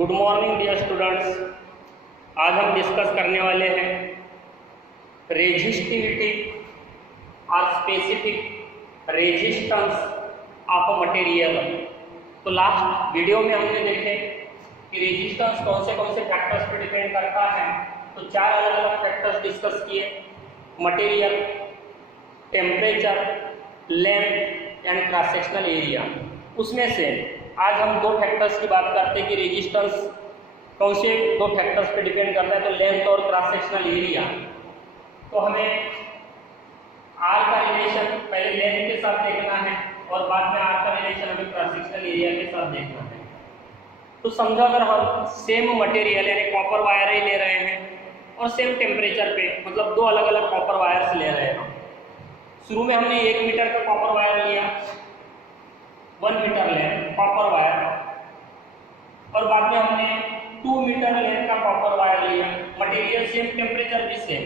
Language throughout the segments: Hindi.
Good morning dear students. आज हम डिस्कस करने वाले हैं रेजिस्टिविटी और स्पेसिफिक रेजिस्टेंस ऑफ मटेरियल। तो लास्ट वीडियो में हमने देखे कि रेजिस्टेंस कौन से फैक्टर्स पर डिपेंड करता है। तो चार अलग अलग फैक्टर्स डिस्कस किए, material, temperature, length and cross sectional area. उसमें से आज हम दो फैक्टर्स की बात करते हैं कि रेजिस्टेंस कौन से दो फैक्टर्स पे डिपेंड करता है, तो लेंथ और क्रॉस सेक्शनल एरिया। तो हमें आर का रिलेशन पहले लेंथ के साथ देखना है और बाद में आर का रिलेशन हमें क्रॉस सेक्शनल एरिया के साथ देखना है। तो समझो अगर हम सेम मटेरियल यानी कॉपर वायर ही ले रहे हैं और सेम टेम्परेचर पे, मतलब दो अलग अलग कॉपर वायर्स ले रहे हैं। शुरू में हमने 1 मीटर का कॉपर वायर लिया, 1 मीटर लेंथ कॉपर वायर, और बाद में हमने 2 मीटर लेंथ का कॉपर वायर लिया। मटेरियल सेम, टेम्परेचर भी सेम,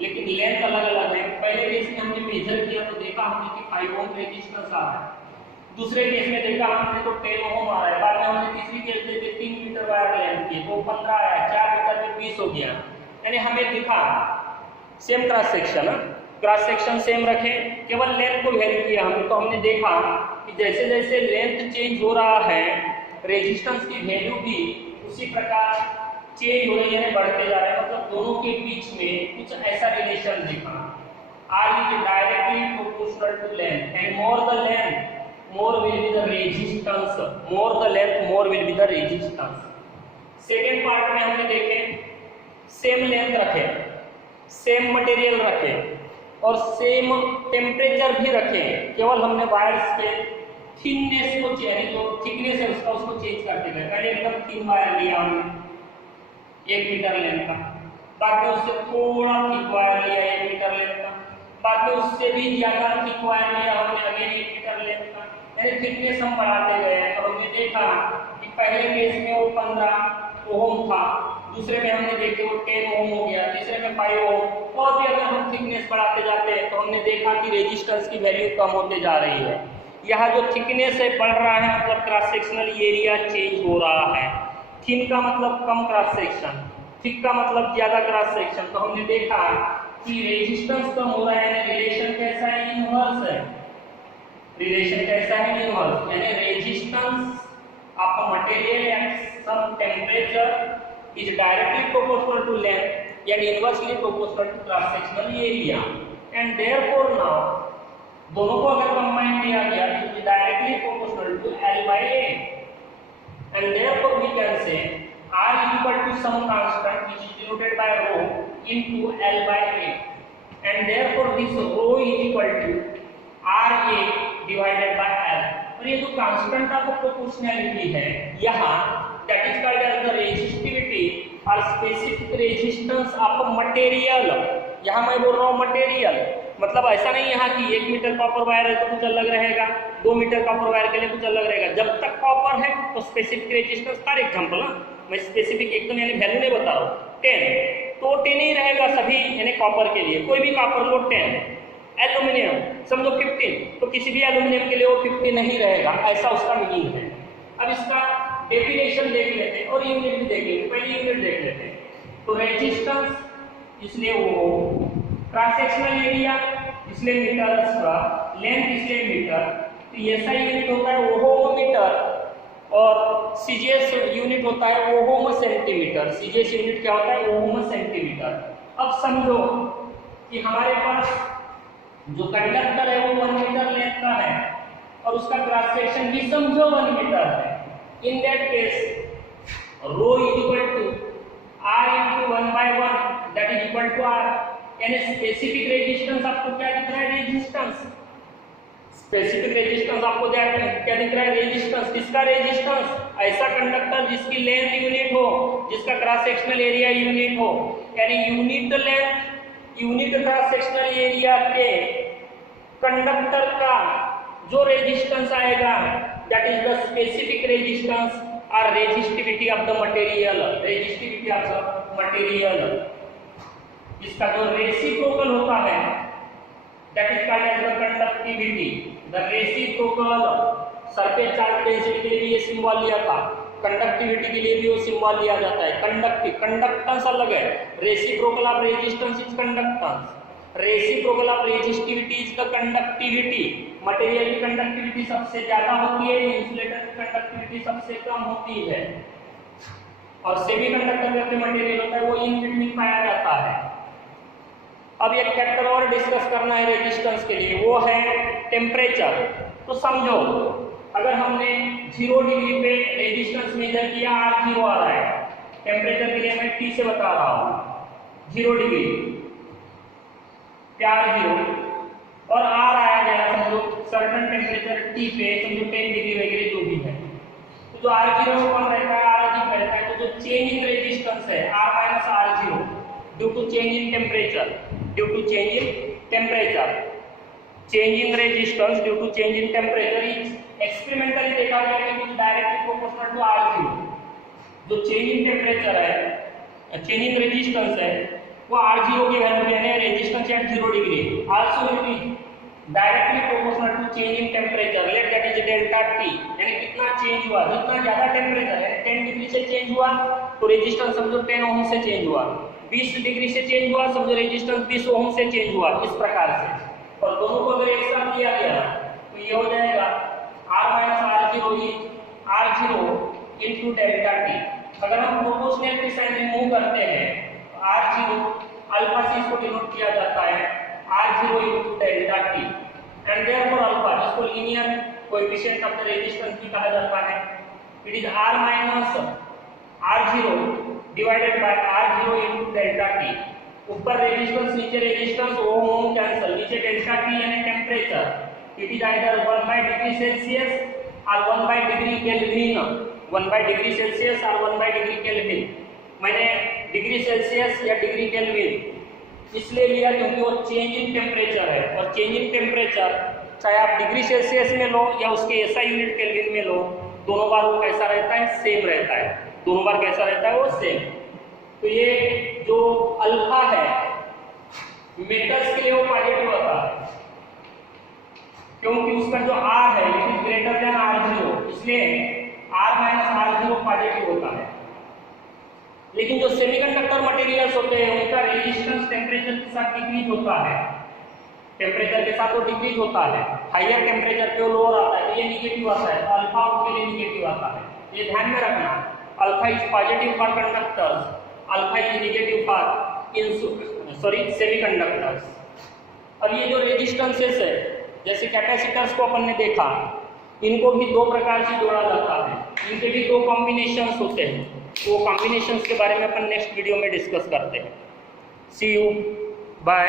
लेकिन लेंथ अलग अलग है। पहले केस में हमने मेजर किया तो देखा हमने कि 5 ओम रेजिस्टेंस आ रहा है। दूसरे केस में देखा हमने तो 10 ओम आ रहा है। बाद में हमने तीसरी केस देखे 3 मीटर वायर लेंथ की तो 15 आया, 4 मीटर में 20 हो गया। यानी हमें दिखा same cross section, cross section same रखे, केवल लेंथ को वेरी किया हमने। तो हमने देखा कि जैसे जैसे लेंथ चेंज हो रहा है रेजिस्टेंस की वैल्यू भी उसी प्रकार चेंज हो रही है, बढ़ते जा रहे हैं। मतलब दोनों के बीच में कुछ ऐसा रिलेशन दिखा, R is directly proportional to length and more the length more will be the resistance, more the length more will be the resistance. Second part में हमने देखे सेम लेंथ रखे, सेम मटेरियल रखे और सेम टेम्परेचर भी रखे, केवल हमने वायर्स के थिकनेस को चेंज, जो थिकनेस है उसको चेंज करते गए। पहले एकदम थिन वायर लिया हमने 1 मीटर लेंथ का, बाद में उससे थोड़ा थिक वायर लिया 1 मीटर लेंथ का, बाद में उससे भी ज्यादा थिक वायर लिया हमने अगेन 1 मीटर लेंथ का। यानी थिकनेस हम बढ़ाते गए। तो हमने देखा कि पहले केस में वो 15 ओम था, दूसरे में हमने देखे वो 10 ओम हो गया, तीसरे में 5 ओम। और भी अगर हम थिकनेस बढ़ाते जाते हैं तो हमने देखा कि रेजिस्टेंस की वैल्यू कम होते जा रही है। यहाँ जो थिकनेस है बढ़ रहा है, मतलब क्रॉस सेक्शनल एरिया चेंज हो रहा है। थिन का मतलब कम क्रॉस सेक्शन, थिक का मतलब ज्यादा क्रॉस सेक्शन। तो हमने देखा कि रेजिस्टेंस कम हो रहा है, यानी रिलेशन कैसा है, इनवर्स है। रिलेशन कैसा है, इनवर्स, यानी resistance of a material at some temperature is directly proportional to length and inversely proportional to cross sectional area, and therefore now दोनों को अगर कंबाइन किया गया तो it is directly proportional to L by A, and therefore we can say R is equal to some constant which is denoted by rho into L by A, and therefore this rho is equal to RA divided by L। और ये जो कांस्टेंट ऑफ प्रोपोर्शनैलिटी है यहाँ, that is called as the resistivity or specific resistance of a material। यहाँ मैं बोल रहा हूँ मटेरियल, मतलब ऐसा नहीं यहाँ कि 1 मीटर कॉपर वायर है तो कुछ अलग रहेगा, 2 मीटर कॉपर वायर के लिए कुछ अलग रहेगा। जब तक कॉपर है तो स्पेसिफिक रेजिस्टेंस, फॉर एग्जांपल ना, मैं स्पेसिफिक एकदम यानी वैल्यू नहीं बता रहा हूँ, 10 तो 10 ही रहेगा सभी यानी कॉपर के लिए। कोई भी कॉपर लो 10, एल्यूमिनियम समझो 15, तो किसी भी एल्यूमिनियम के लिए वो 50 नहीं रहेगा, ऐसा उसका मीनिंग है। अब इसका डेफिनेशन देख लेते हैं और यूनिट भी देख लेते हैं। पहले यूनिट देख लेते हैं। तो रेजिस्टेंस इसलिए वो, क्रॉस सेक्शनल एरिया इसलिए मीटर, लेंथ इसलिए मीटर। तो ऐसा यूनिट होता है ओहम मीटर और सीजीएस यूनिट होता है ओहम सेंटीमीटर। सीजीएस यूनिट क्या होता है, ओहम सेंटीमीटर। अब समझो कि हमारे पास जो कंडक्टर है वो 1 मीटर लेंथ का है और उसका क्रॉस सेक्शन भी समझो 1 मीटर है। In that case, rho is equal to R into 1 by 1, that is equal to R। यानी स्पेसिफिक रेजिस्टेंस आपको क्या दिख रहा है, रेजिस्टेंस। स्पेसिफिक रेजिस्टेंस आपको क्या दिख रहा है, रेजिस्टेंस। किसका रेजिस्टेंस, ऐसा कंडक्टर जिसकी लेंथ यूनिट हो, जिसका क्रॉस सेक्शनल एरिया यूनिट हो। यानी unit length unit cross sectional area के कंडक्टर का जो रेजिस्टेंस आएगा, that is the specific resistance or resistivity of the material, resistivity of the material। इसका जो रेसिप्रोकल होता है that is called as the conductivity, the reciprocal। Surface charge density के लिए भी ये सिंबल लिया था, कंडक्टिविटी के लिए भी वो सिंबल लिया जाता है। कंडक्टेंस अलग है, reciprocal of resistance is conductance, reciprocal of resistivity is the conductivity. Material की कंडक्टिविटी सबसे ज्यादा होती है, इंसुलेटर की कंडक्टिविटी सबसे कम होती है, और सेमीकंडक्टर जैसे मटेरियल होता है वो इन बिटवीन पाया जाता है। अब एक फैक्टर और डिस्कस करना है रेजिस्टेंस के लिए, वो है टेम्परेचर। तो समझो अगर हमने 0 डिग्री पे रेजिस्टेंस मेजर किया, R0 आ रहा है, टेम्परेचर के लिए मैं T से बता रहा हूँ, 0 डिग्री R0, और R आया गया समझो सर्टन टेम्परेचर T पे, समझो 10 डिग्री वगैरह जो भी है, तो जो R0 कम रहता है, R अधिक रहता है, तो जो चेंज इन रेजिस्टेंस है R minus R0 due to change in temperature, due to change in temperature, change in resistance due to change in temperature is experimentally देखा गया कि it directly proportional to R0। जो चेंज इन टेम्परेचर है, चेंज इन रेजिस्टेंस है, वो R0 की वैल्यू यानी resistance at 0 degree, also it is directly proportional to change in temperature, let that is delta T, यानी कितना चेंज हुआ, जितना ज्यादा टेम्परेचर है 10 डिग्री से चेंज हुआ तो रेजिस्टेंस समझो 10 ओम से चेंज हुआ, 20 डिग्री से चेंज हुआ समझो रेजिस्टेंस 20 ओम से चेंज हुआ, इस प्रकार से। और दोनों को अगर एक साथ लिया गया तो ये हो जाएगा R minus R0 is R0 into delta T। अगर हम प्रोपोर्शनल साइन रिमूव करते हैं तो R0 अल्फा से इसको डिनोट किया जाता है R0 into delta T, and therefore alpha जिसको linear coefficient of the resistance भी कहा जाता है, it is R minus R0 divided by R0 into delta T। ऊपर रेजिस्टेंस नीचे रेजिस्टेंस, ओम ओम कैंसिल, नीचे डेल्टा T यानी temperature, it is either 1 by degree Celsius और 1 by degree kelvin, 1 by degree Celsius और 1 बाय डिग्री केल्विन। मैंने डिग्री सेल्सियस या डिग्री केल्विन इसलिए लिया क्योंकि वो चेंज इन टेम्परेचर है, और चेंज इन टेम्परेचर चाहे आप डिग्री सेल्सियस में लो या उसके SI यूनिट केल्विन में लो, दोनों बार वो कैसा रहता है, सेम रहता है, दोनों बार कैसा रहता है, वो सेम। तो ये जो अल्फा है मेटल्स के लिए वो पॉजिटिव होता है, क्योंकि उसका जो R है it is greater than R0, इसलिए R माइनस R0 पॉजिटिव होता है। लेकिन जो सेमीकंडक्टर मटेरियल्स होते हैं उनका रेजिस्टेंस टेम्परेचर के साथ डिक्रीज होता है, टेम्परेचर के साथ वो डिक्रीज होता है, हायर टेम्परेचर पे वो लोअर आता है, तो ये निगेटिव आता है, तो अल्फा उनके लिए निगेटिव आता है, ये ध्यान में रखना। Alpha is positive for conductors, alpha is negative for semiconductors. अब ये जो रेजिस्टेंसेस है जैसे कैपेसिटर्स को अपन ने देखा, इनको भी दो प्रकार से जोड़ा जाता है, इनके भी दो कॉम्बिनेशंस होते हैं, वो कॉम्बिनेशंस के बारे में अपन नेक्स्ट वीडियो में डिस्कस करते हैं। सी यू, बाय।